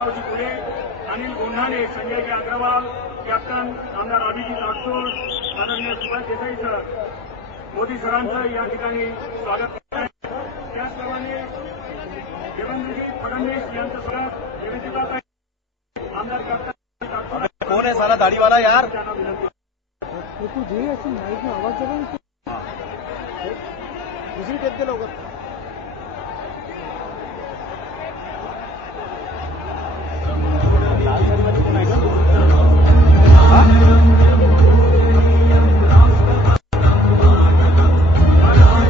पुढे अनिल गोंढाणे, संजय अग्रवाल, कॅप्टन आमदार अभिजित राठोड, आदरणीय सुभाष देसाई सर, मोदी सरांचं या ठिकाणी स्वागत करत आहे. त्याचप्रमाणे देवेंद्रजी फडणवीस यांचं स्वागत निवेदिता आमदार कॅप्टन राठोड. कौन है सारा दाढ़ी वाला यार? तू जे अशी माईक में आवाज करा दुसरी टेप दे लवकर.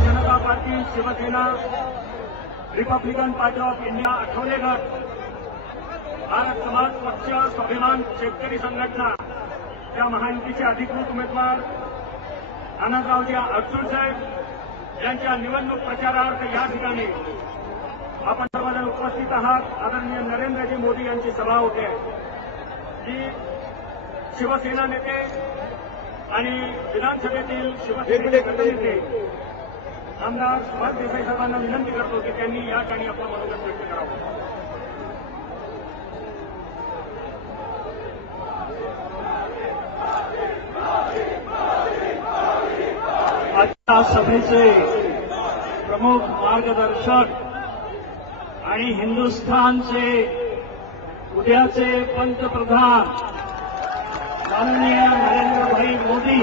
Janata party, Shivsena, republican party of India, Athawale गट, भारत समाज पक्ष, स्वाभिमान शेतकरी संघटना या महायुतीचे अधिकृत उमेदवार आनंदरावजी अडसूळ साहेब यांच्या निवडणूक प्रचारार्थ या ठिकाणी आपण सर्वजण उपस्थित आहात. आदरणीय नरेंद्रजी मोदी यांची सभा होते. जी शिवसेना नेते आणि विधानसभेतील शिवसेनेचे गटनेते आमदार सुभाष देसाई साहेबांना विनंती करतो की त्यांनी या ठिकाणी आपलं मनोगत व्यक्त करावं. आजच्या सभेचे प्रमुख मार्गदर्शक आणि हिंदुस्थानचे उद्याचे पंतप्रधान माननीय नरेंद्रभाई मोदी,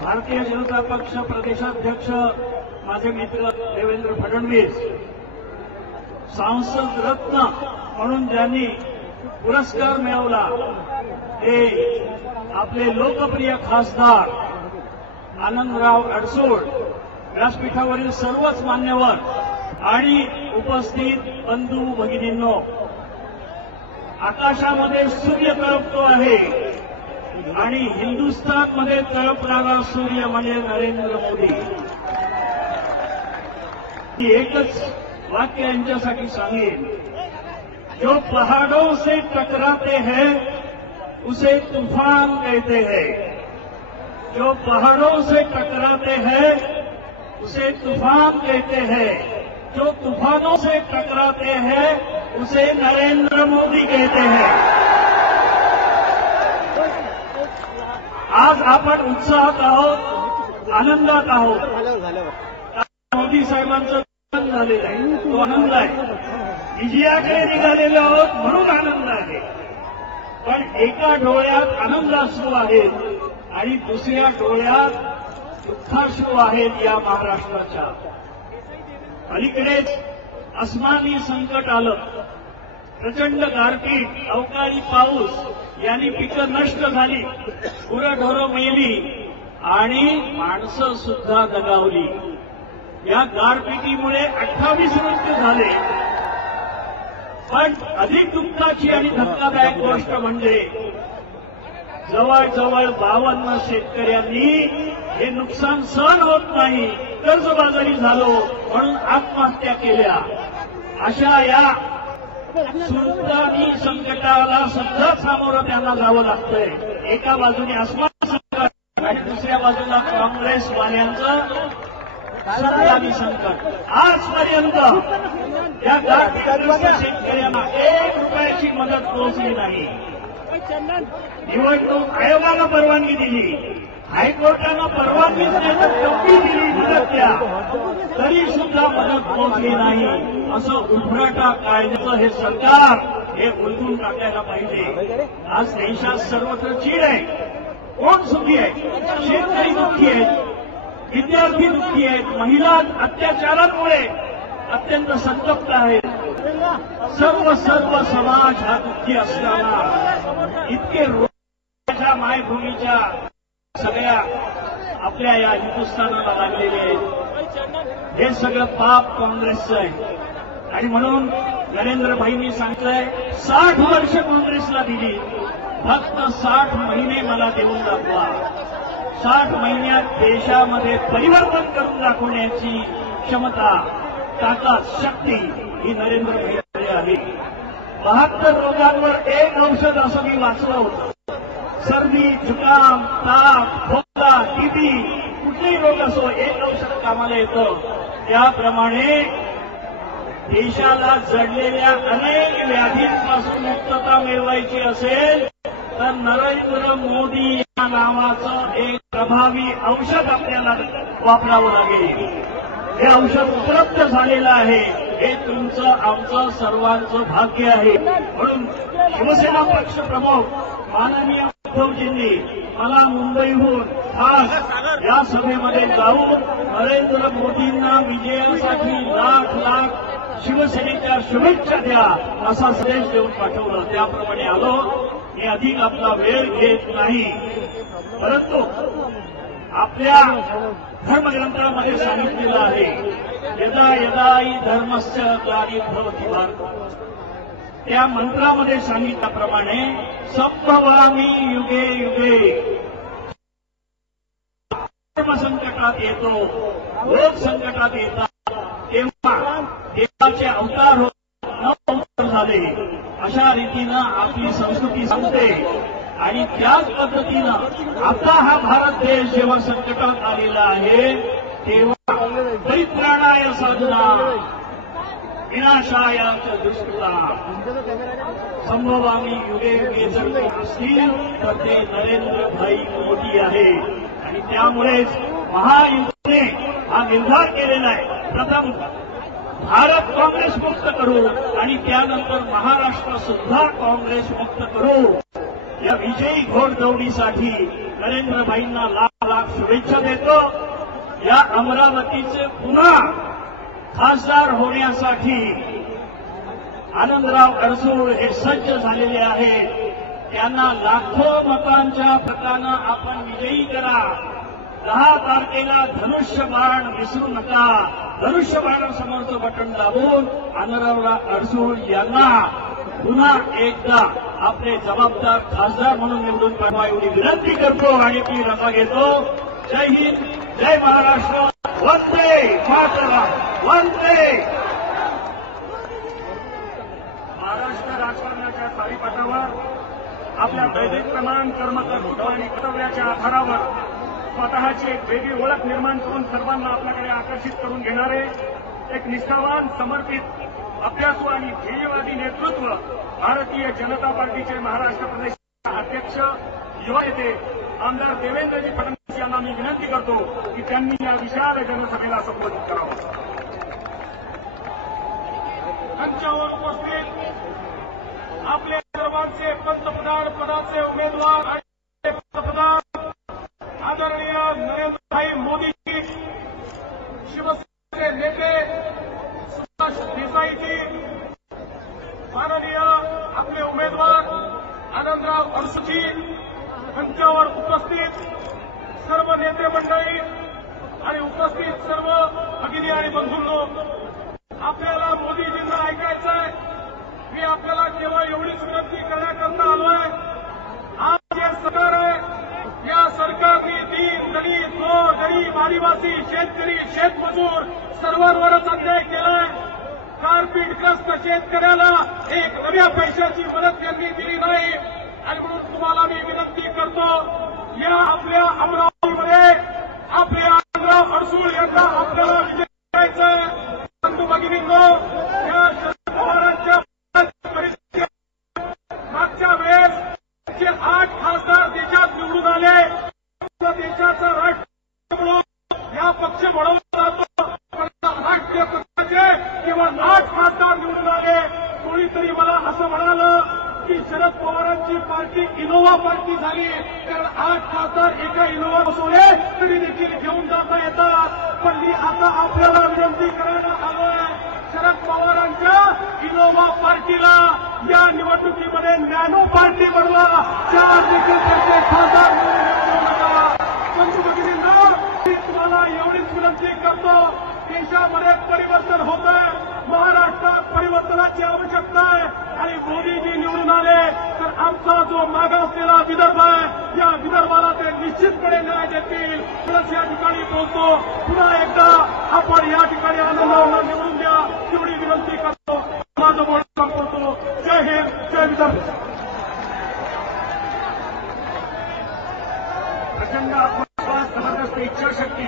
भारतीय जनता पक्ष प्रदेशाध्यक्ष माझे मित्र देवेंद्र फडणवीस, सांसद रत्न म्हणून ज्यांनी पुरस्कार मिळवला ते आपले लोकप्रिय खासदार आनंदराव अडसूळ, व्यासपीठावरील सर्वच मान्यवर आणि उपस्थित बंधू भगिनींनो, आकाशामध्ये सूर्य तळपतो आहे आणि हिंदुस्थानमध्ये तळपणारा सूर्य म्हणजे नरेंद्र मोदी. एकच वाक्य यांच्यासाठी सांगेन, जो पहाड़ों से टकराते हैं उसे तूफान कहते हैं. जो पहाड़ों से टकराते हैं उसे तूफान कहते हैं. जो तूफानों से टकराते हैं उसे नरेंद्र मोदी कहते हैं. आज आपण उत्साहात आहोत, आनंदात आहोत. मोदी साहेबांचं आनंद झालेलं आहे, तो आनंद आहे. विजयाकडे निघालेलो आहोत म्हणून आनंद आहे. पण एका डोळ्यात आनंदाश्रू आहेत आणि दुसऱ्या डोळ्यात दुःखाश्रू आहेत या महाराष्ट्राच्या. अलीकडेच अस्मानी संकट आलं, प्रचंड गारपीट, अवकाळी पाऊस यांनी पिकं नष्ट झाली, गुरंढोरं मेली आणि माणसं सुद्धा दगावली. या गारपिटीमुळे 28 मृत्यू झाले. पण अधिक दुःखाची आणि धक्कादायक गोष्ट म्हणजे जवळजवळ 52 शेतकऱ्यांनी हे नुकसान सहन होत नाही, कर्जबाजारी झालो म्हणून आत्महत्या केल्या. अशा या सुनामी संकटाला सुद्धा सामोरं त्यांना जावं लागतंय. एका बाजूने अस्मानी संकट आणि दुसऱ्या बाजूला काँग्रेसवाल्यांचं सुनामी संकट. आजपर्यंत या गारपीटग्रस्त शेतकऱ्यांना 1 रुपयाची मदत पोहोचली नाही. निवडणूक आयोगानं परवानगी दिली, हायकोर्टानं परवानगी दिली मदत द्या, तरी सुद्धा मदत पोहोचली नाही. असं उलभराटा कायद्याचं हे सरकार हे उलटून टाकायला पाहिजे. आज देशात सर्वत्र चीड आहे. कोण सुखी आहे? शेतकरी दुःखी आहेत, विद्यार्थी दुःखी आहेत, महिला अत्याचारांमुळे अत्यंत संतप्त आहेत. सर्व समाज हा दुःखी असताना इतके रोजच्या मायभूमीच्या सगळ्या आपल्या या हिंदुस्थानाला लागलेले आहेत. हे सगळं पाप काँग्रेसचं आहे. आणि म्हणून नरेंद्रभाईंनी सांगितलंय 60 वर्ष काँग्रेसला दिली, फक्त 60 महिने मला देऊन दाखवा. 60 महिन्यात देशामध्ये परिवर्तन करून दाखवण्याची क्षमता, ताकद, शक्ती ही नरेंद्रभाईंकडे आहे. 72 रोगांवर एक औषध असं मी वाचलं होतं. सर्दी, जुकाम, ताप, खोकला, टीबी, कुठलेही रोग असो एक औषध कामाला येतं. त्याप्रमाणे देशाला जडलेल्या अनेक व्याधींपासून मुक्तता मिळवायची असेल तर नरेंद्र मोदी या नावाचं एक प्रभावी औषध आपल्याला वापरावं लागेल. हे औषध उपलब्ध झालेलं आहे. हे तुमचं आमचं सर्वांचं भाग्य आहे. म्हणून शिवसेना पक्ष प्रमुख माननीय उद्धवजींनी मला मुंबईहून खास या सभेमध्ये जाऊन नरेंद्र मोदींना विजयासाठी लाख लाख शिवसेनेच्या शुभेच्छा द्या असा संदेश देऊन पाठवलं. त्याप्रमाणे आलो. मी अधिक आपला वेळ घेत नाही, परंतु आपल्या धर्मग्रंथामध्ये सांगितलेलं आहे यदा यदा हि धर्मस्य ग्लानिर्भवति भारत. त्या मंत्रामध्ये सांगितल्याप्रमाणे संभवामी युगे युगे. धर्म संकटात येतो, लोक संकटात येतात, तेव्हा देवाचे अवतार होत अवतार झाले अशा रीतीनं आपली संस्कृती सांगते. आणि त्याच पद्धतीनं आता हा भारत देश जेव्हा संकटात आलेला आहे तेव्हा परित्राणाय साधना विनाशाय च दुष्कृता संभवामी युगे युगे जर असतील तर ते नरेंद्र भाई मोदी आहे. आणि त्यामुळेच महायुतीने हा निर्धार केलेला आहे प्रथम भारत काँग्रेस मुक्त करू आणि त्यानंतर महाराष्ट्र सुद्धा काँग्रेस मुक्त करू. या विजयी घोडदौडीसाठी नरेंद्रभाईंना लाख लाख शुभेच्छा देतो. या अमरावतीचे पुन्हा खासदार होण्यासाठी आनंदराव अडसूळ हे सज्ज झालेले आहेत. त्यांना लाखो मतांच्या फरकानं आपण विजयी करा. 10 तारखेला धनुष्यबाण विसरू नका. धनुष्यबाणासमोरचं बटन दाबून आनंदराव अडसूळ यांना पुन्हा एकदा आपले जबाबदार खासदार म्हणून निवडून पाठवा एवढी विनंती करतो आणि ती रजा घेतो. जय हिंद, जय महाराष्ट्र, वंदे मातरम, वंदे. महाराष्ट्र राजकारणाच्या सारीपाटावर आपल्या दैदिप्यमान कर्तृत्व आणि कर्तव्याच्या आधारावर स्वतःची एक वेगळी ओळख निर्माण करून सर्वांना आपल्याकडे आकर्षित करून घेणारे एक निष्ठावान, समर्पित, अभ्यासू आणि ध्येयवादी नेतृत्व भारतीय जनता पार्टीचे महाराष्ट्र प्रदेशाचे अध्यक्ष युवा नेते आमदार देवेंद्रजी फडणवीस यांना मी विनंती करतो की त्यांनी या विशाल जनसभेला संबोधित करावं. मंचावर उपस्थित आपले सर्वांचे पंतप्रधान पदाचे उमेदवार आणि पंतप्रधान आदरणीय नरेंद्रभाई मोदीजी, शिवसेनेचे नेते सुभाष देसाईजी, माननीय आपले उमेदवार आनंदराव अडसूळजी, मंचावर उपस्थित सर्व नेते मंडळी आणि उपस्थित सर्व भगिनी आणि बंधूंनो, आपल्याला मोदीजींना ऐकायचंय. मी आपल्याला केवळ एवढीच विनंती करण्याकरता आलोय. आज जे सरकार आहे या सरकारने दीन, दलित, गोर, गरीब, आदिवासी, शेतकरी, शेतमजूर सर्वांवरच अन्याय केलाय. गारपीटग्रस्त शेतकऱ्याला एक नव्या पैशाची मदत त्यांनी दिली नाही. आणि म्हणून तुम्हाला मी विनंती करतो, या आपल्या अमरावतीमध्ये आपल्या आनंदराव अडसूळ यांना आपल्याला विजय करायचाय. बंधू भगिनींनो, या शरद पवारांच्या परिस्थितीत मागच्या वेळेस जे 8 खासदार देशात निवडून आले, देशाचा राष्ट्र म्हणून या पक्ष म्हणवला जातो, राष्ट्रीय पक्षाचे केवळ 8 खासदार निवडून आले. कोणीतरी मला असं म्हणालं की शरद पवारांची पार्टी इनोव्हा पार्टी झाली, कारण 8 खासदार एका इनोव्हा बसवले तरी देखील घेऊन जाता येतात. पण मी आता आपल्याला विनंती करायला आलोय, शरद पवारांच्या इनोव्हा पार्टीला या निवडणुकीमध्ये नॅनो पार्टी बनवा. त्या देखील त्याचे खासदार निवडू नका. बंधू भगिनींनो, मी तुम्हाला एवढीच विनंती करतो, देशामध्ये परिवर्तन होत आहे, महाराष्ट्रात परिवर्तनाची आवश्यकता आहे. आणि मोदीजी निवडून आले तर आमचा जो मागासलेला विदर्भ आहे या विदर्भाला ते निश्चितपणे न्याय देतील. प्लस या ठिकाणी बोलतो, पुन्हा एकदा आपण या ठिकाणी आनंदाला निवडून द्या एवढी विनंती करतो. माझं बोलणं संपवतो. जय हिंद, जय विदर्भ. प्रचंड आत्मविश्वास, जबरदस्त इच्छाशक्ती,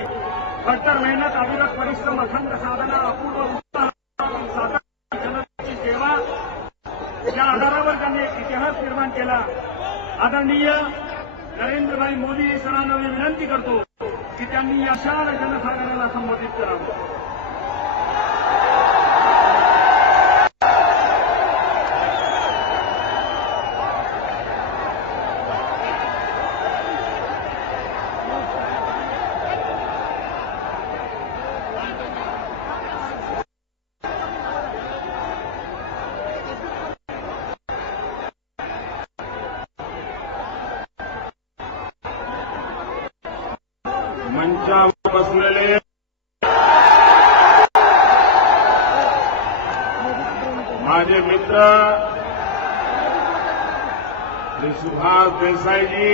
कट्टर मेहनत, अविरत परिश्रम, अखंड साधना, अपूर्व उत्साह, या आधारावर त्यांनी एक इतिहास निर्माण केला. आदरणीय नरेंद्रभाई मोदी सरांना मी विनंती करतो की त्यांनी या विशाल जनसागराला संबोधित करावं. मंचावर बसलेले माझे मित्र श्री सुभाष देसाईजी,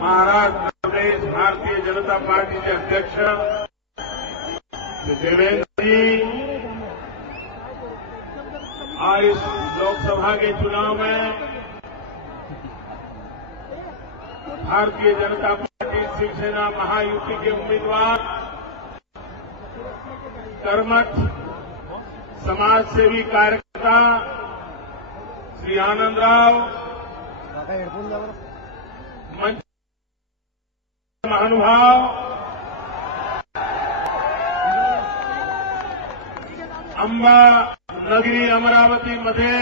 महाराष्ट्र प्रदेश भारतीय जनता पार्टी के अध्यक्ष श्री देवेंद्र जी, और इस लोकसभा के चुनाव में भारतीय जनता पार्टी शिवसेना महायुति के उम्मीदवार कर्मठ समाज सेवी कार्यकर्ता श्री आनंदराव, मंच महानुभाव, अंबा नगरी अमरावतीमध्ये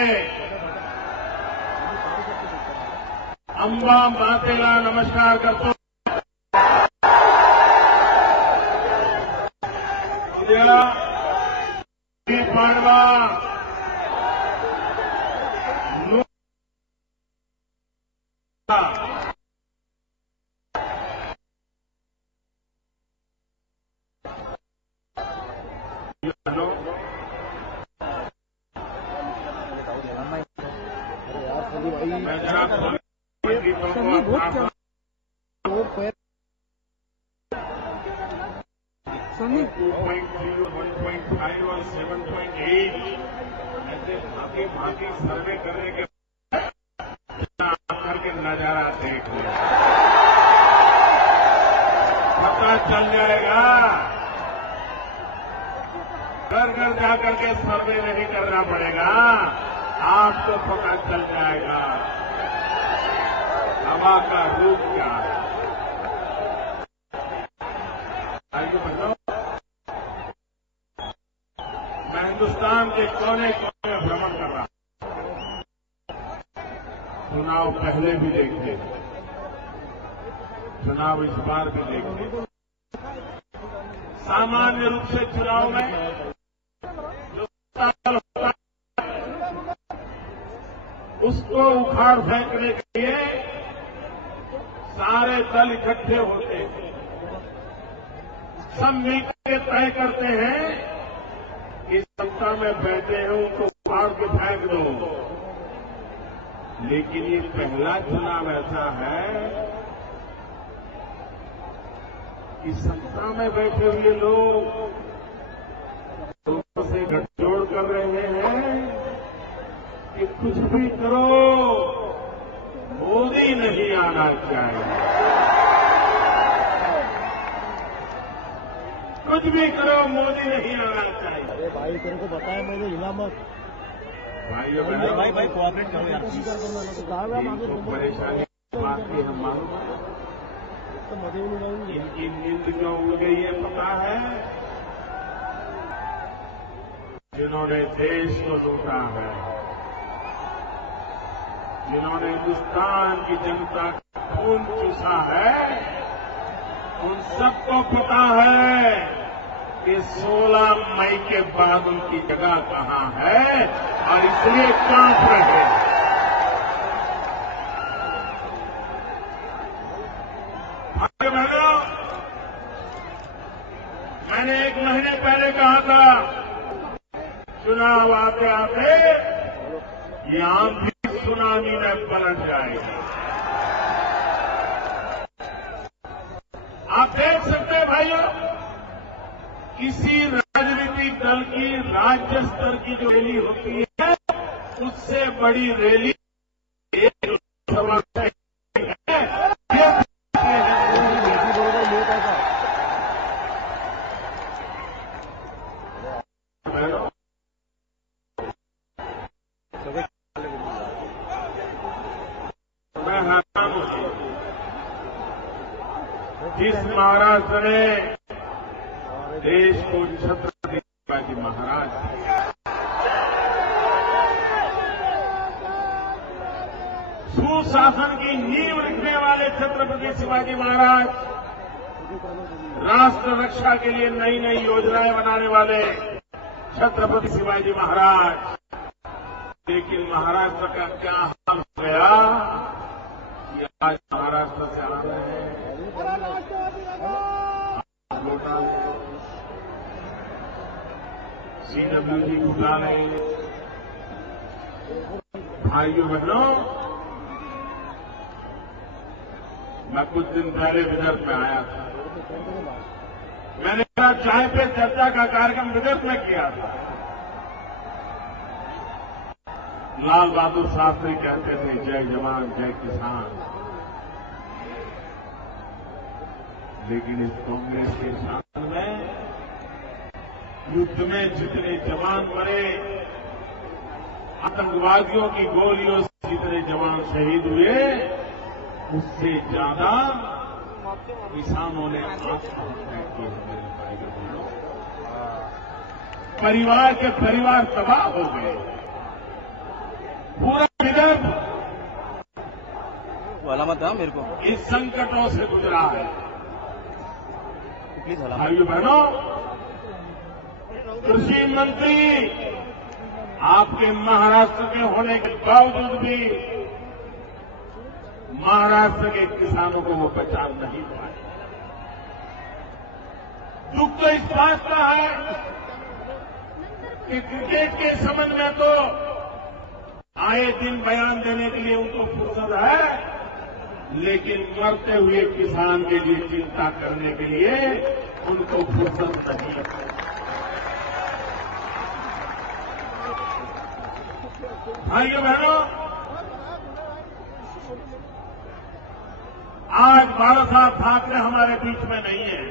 अंबा मातेला नमस्कार करतो. उद्या पाडवा मैं जरा Sunny 2.3, 1.5 और 7.8 ऐसे भांति सर्वे करने के आकर के नजारा देख लो, पता चल जाएगा. घर घर जाकर के सर्वे नहीं करना पड़ेगा, आपको पता चल जाएगा हवा का रूप क्या है. मैं हिंदुस्तान के कोने कोने में भ्रमण कर रहा हूं. चुनाव पहले भी देखे, चुनाव इस बार भी देखे. सामान्य रूप से चुनाव में जो होता है उसको उखाड़ फेंकने के लिए सारे दल इकट्ठे होते हैं, सब मिलकर तय करते हैं कि सत्ता में बैठे हैं उनको उखाड़ के फेंक दो. लेकिन ये पहला चुनाव ऐसा है कि सत्ता में बैठे हुए लोग लोगों से गठजोड़ कर रहे हैं कि कुछ भी करो मोदी नहीं आना चाहिए, कुछ भी करो मोदी नहीं आना चाहिए. अरे भाई तेरे को बताया मैंने, हिला मत. भाई कोऑपरेट करो यार. परेशानी बात की हम मालूम इनकी नींद क्यों उड़ गई है पता है. जिन्होंने देश को लूटा है, जिन्होंने हिंदुस्तान की जनता का खून चूसा है, उन सबको पता है कि 16 मई के बाद उनकी जगह कहां है और इसलिए कांप रहे हैं. भाई बहनों, मैंने 1 महीने पहले कहा था चुनाव आते आते ये आंधी सुनामी में पलट जाएगी. आप देख सकते हैं भाइयों, किसी राजनीतिक दल की राज्य स्तर की जो रैली होती है उससे बड़ी रैली एक लोकसभा है. मैं हैरान हूं जिस महाराष्ट्र ने देश को छत्रपति शिवाजी महाराज सुशासन की नींव रखने वाले छत्रपति शिवाजी महाराज, राष्ट्र रक्षा के लिए नई नई योजनाएं बनाने वाले छत्रपति शिवाजी महाराज, लेकिन महाराष्ट्र का क्या हाल हो गया कि आज महाराष्ट्र से आ रहे हैं CWD घोटाले। भाइयों बहनों, मैं कुछ दिन पहले विदर्भ में आया था। मैंने चाय पे चर्चा का कार्यक्रम विदर्भ में किया था। लाल बहादुर शास्त्री कहते थे जय जवान जय किसान, लेकिन इस कांग्रेस के शासन में युद्ध में जितने जवान मरे, आतंकवादियों की गोलियों से जितने जवान शहीद हुए, उससे ज्यादा किसानों ने आत्महत्या की। मेरे भाइयों बहनों, परिवार के परिवार तबाह हो गए। पूरा विदर्भ वाला मत था मेरे को इस संकटों से गुजरा है। प्लीज भाइयों बहनों, कृषि मंत्री आपके महाराष्ट्र के होने के बावजूद भी महाराष्ट्र के किसानों को वो बचा नहीं पाए। दुख तो इस बात का है कि क्रिकेट के संबंध में तो आए दिन बयान देने के लिए उनको फुर्सत है, लेकिन मरते हुए किसान के लिए चिंता करने के लिए उनको फुर्सत नहीं है। भाइयों बहनों, आज बाला साहब ठाकरे हमारे बीच में नहीं है,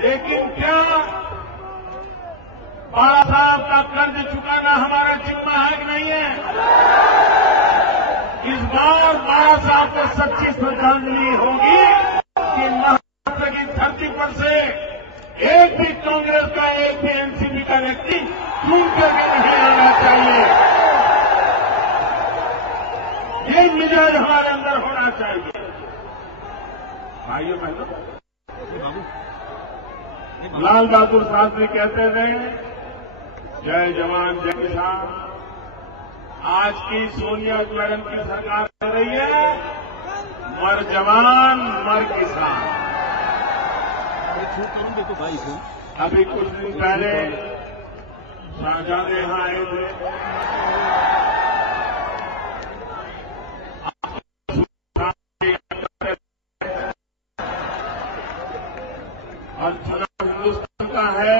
लेकिन क्या बाला साहब का कर्ज चुकाना हमारा जिम्मा है कि नहीं है? इस बार बाला साहब को सच्ची श्रद्धांजलि होगी कि महाराष्ट्र की धरती पर से एक भी कांग्रेस का, एक भी एनसीपी का व्यक्ति चूक करके नहीं आना चाहिए। ये मिजाज हमारे अंदर होना चाहिए। भाइयों बहनों, लाल बहादुर शास्त्री कहते थे जय जवान जय किसान। आज की सोनिया मैडम की सरकार कर रही है मर जवान मर किसान। तो भाई को अभी कुछ दिन पहले शाहजहां यहां आए थे। और चुनाव हिंदुस्तान का है,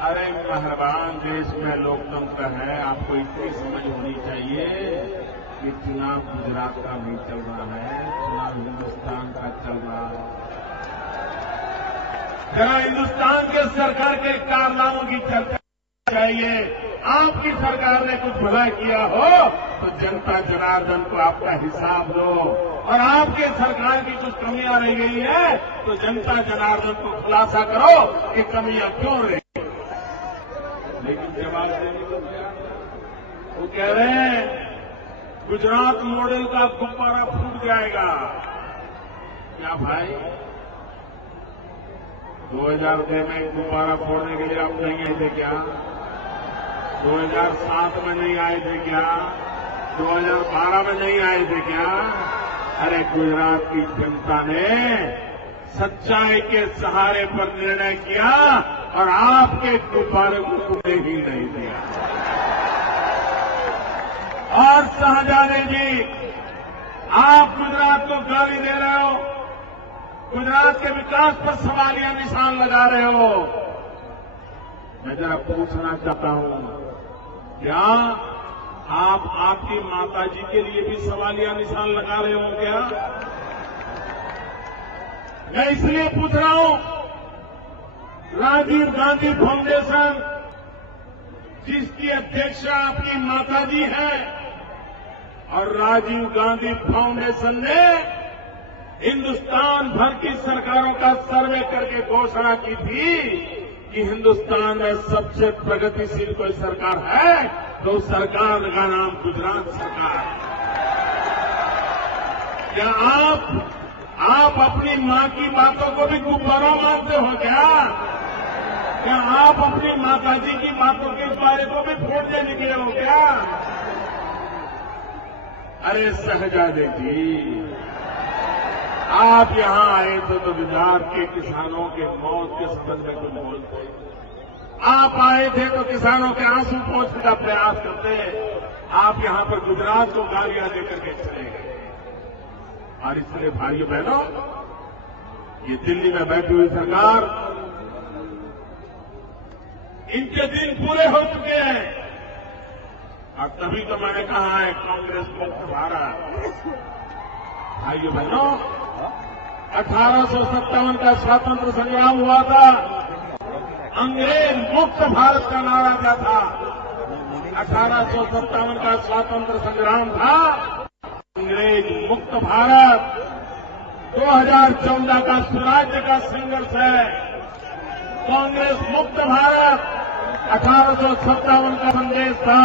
अरे मेहरबान, देश में लोकतंत्र है। आपको इतनी समझ होनी चाहिए कि चुनाव गुजरात का नहीं चल रहा है, चुनाव हिंदुस्तान का चल रहा है। जरा हिंदुस्तान के सरकार के कारनामों की चर्चा चाहिए। आपकी सरकार ने कुछ भला किया हो तो जनता जनार्दन को आपका हिसाब दो, और आपके सरकार की कुछ कमियां रह गई है तो जनता जनार्दन को खुलासा करो कि कमियां क्यों रही। लेकिन जवाब देने को क्या, वो कह रहे हैं गुजरात मॉडल का गुब्बारा फूट जाएगा। क्या भाई, 2006 में गुब्बारा फोड़ने के लिए आप नहीं आए थे क्या? 2007 में नहीं आए थे क्या? 2012 में नहीं आए थे क्या? अरे गुजरात की जनता ने सच्चाई के सहारे पर निर्णय किया और आपके गुब्बारे को टूटने ही नहीं दिया। और शाहजहां जी, आप गुजरात को गाली दे रहे हो, गुजरात के विकास पर सवालिया निशान लगा रहे हो। मैं जरा पूछना चाहता हूं, क्या आप आपकी माताजी के लिए भी सवालिया निशान लगा रहे हो क्या? मैं इसलिए पूछ रहा हूं, राजीव गांधी फाउंडेशन जिसकी अध्यक्षा आपकी माताजी है, और राजीव गांधी फाउंडेशन ने हिंदुस्तान भर की सरकारों का सर्वे करके घोषणा की थी कि हिंदुस्तान में सबसे प्रगतिशील कोई सरकार है तो उस सरकार का नाम गुजरात सरकार है। क्या आप अपनी मां की बातों को भी गुब्बारों मानते हो क्या आप अपनी माताजी की बातों के बारे को भी फोड़ दे निकले हो क्या? अरे शहजादे जी, आप यहां आए थे तो गुजरात के किसानों के मौत के संबंध में कुछ बोलते, आप आए थे तो किसानों के आंसू पोंछने का प्रयास करते, आप यहां पर गुजरात को गालियां देकर के चले गए। और इसलिए भाइयों बहनों, ये दिल्ली में बैठी हुई सरकार, इनके दिन पूरे हो चुके हैं, और तभी तो मैंने कहा है कांग्रेस मुक्त भारत। भाइयों बहनों, 1857 का स्वातंत्र संग्राम हुआ था, अंग्रेज मुक्त भारत का नारा दिया था। 1857 का स्वातंत्र संग्राम था, अंग्रेज मुक्त भारत। 2014 का स्वराज्य का संघर्ष है, कांग्रेस मुक्त भारत। 1857 का संदेश था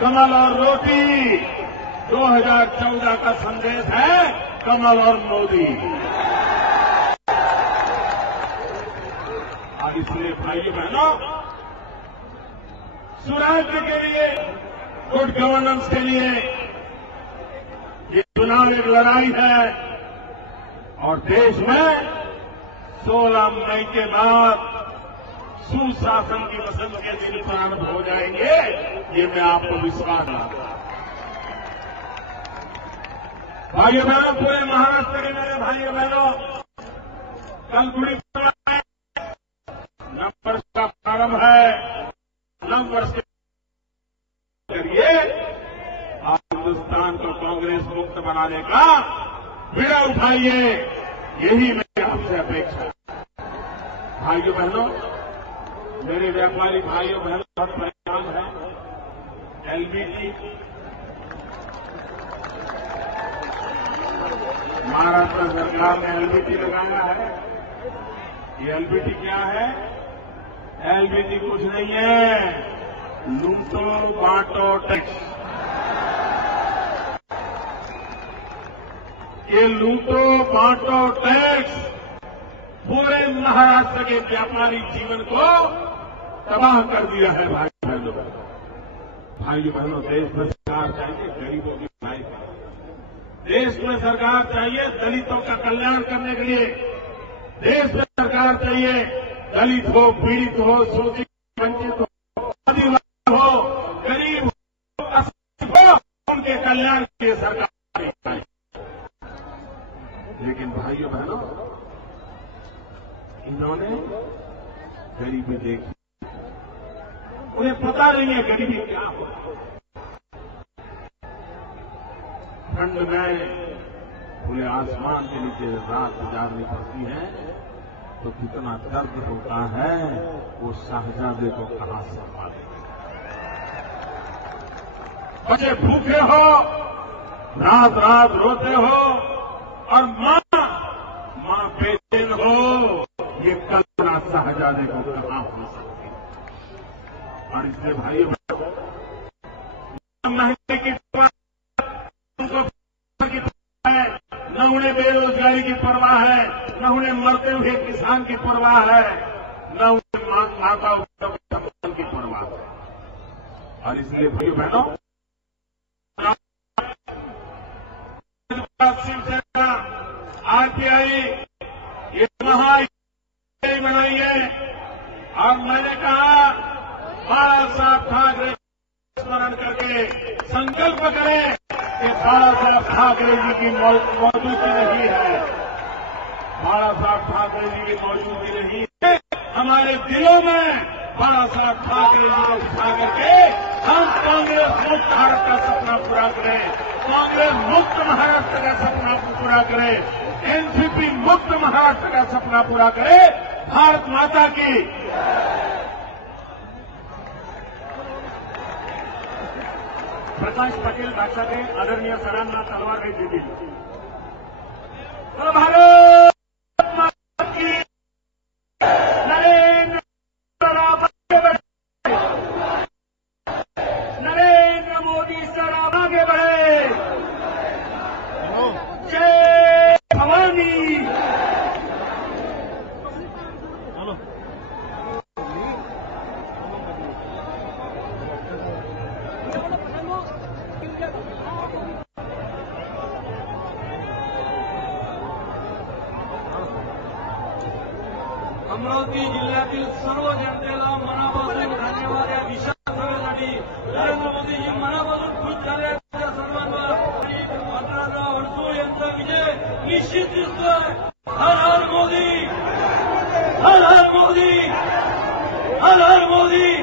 कमल और रोटी, 2014 का संदेश है कमल और मोदी। और इसलिए भाइयों बहनों, स्वराज्य के लिए, गुड गवर्नेंस के लिए ये चुनाव एक लड़ाई है, और देश में 16 मई के बाद सुशासन की वसंत के दिन प्रारंभ हो जाएंगे, ये मैं आपको विश्वास दिलाता हूं। भाइयों बहनों, पूरे महाराष्ट्र के मेरे भाइयों बहनों, कल गुड़ी पड़वा है, नववर्ष का प्रारंभ है। नववर्ष के जरिए आप हिंदुस्तान को कांग्रेस मुक्त बनाने का बीड़ा उठाइए, यही मेरी आपसे अपेक्षा है। भाइयों बहनों, मेरे व्यापारी भाइयों बहनों बहुत परेशान हैं। एलबीटी, महाराष्ट्र सरकार ने एलबीटी लगाया है। ये एलबीटी क्या है? एलबीटी कुछ नहीं है, लूटो बांटो टैक्स। ये लूटो बांटो टैक्स पूरे महाराष्ट्र के व्यापारी जीवन को तबाह कर दिया है। भाइयों बहनों, देश में सरकार चाहिए गरीबों की भलाई, देश में सरकार चाहिए दलितों का कल्याण करने के लिए, देश में सरकार चाहिए दलित हो, पीड़ित हो, शोषित, वंचित हो, आदिवासी हो, गरीब हो, असहाय हो, उनके कल्याण के लिए सरकार चाहिए। लेकिन भाइयों बहनों, इन्होंने गरीबी देखी, उन्हें पता नहीं है गरीबी क्या हो। ठंड में खुले आसमान के नीचे रात गुजारनी पड़ती है तो कितना दर्द होता है, वो शाहजादे को कहां संभाले। बच्चे भूखे हो, रात रात रोते हो, और मां बेचैन हो, ये कल्पना शाहजादे को कहां हो सकती है। और इसलिए भाइयों, महंगाई की न उन्हें बेरोजगारी की परवाह है, न उन्हें मरते हुए किसान की परवाह है, न उन्हें माताओं की परवाह है। और इसलिए भाइयों बहनों, शिवसेना, आरपीआई ये महायुति बनाई है, और मैंने कहा बाला साहब ठाकरे स्मरण करके संकल्प करें कि बाला साहब ठाकरे जी की मौजूदगी नहीं है, बाला साहब ठाकरे जी की मौजूदगी नहीं है, हमारे दिलों में बाला साहब ठाकरे जी को बिठा करके हम कांग्रेस मुक्त भारत का सपना पूरा करें, कांग्रेस मुक्त महाराष्ट्र का सपना पूरा करें, एनसीपी मुक्त महाराष्ट्र राष्ट्र का सपना पूरा करे। भारत माता की। प्रकाश पाटील भाषाचे आदरणीय सरांना तलवार भेट देतील. भारत माता की. नरेंद्र नरेंद्र मोदी सर आगे बढ़े. जय भवानी. अमरावती जिल्ह्यातील सर्व जनतेला मनापासून धन्यवाद. या विशाल सभेसाठी नरेंद्र मोदीजी मनापासून खुश झाले. त्या सर्वांवर पंतप्रधान अडसूळ यांचा विजय निश्चित दिसतोय. हर हर मोदी. हर हर मोदी. हर हर मोदी.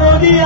मोदी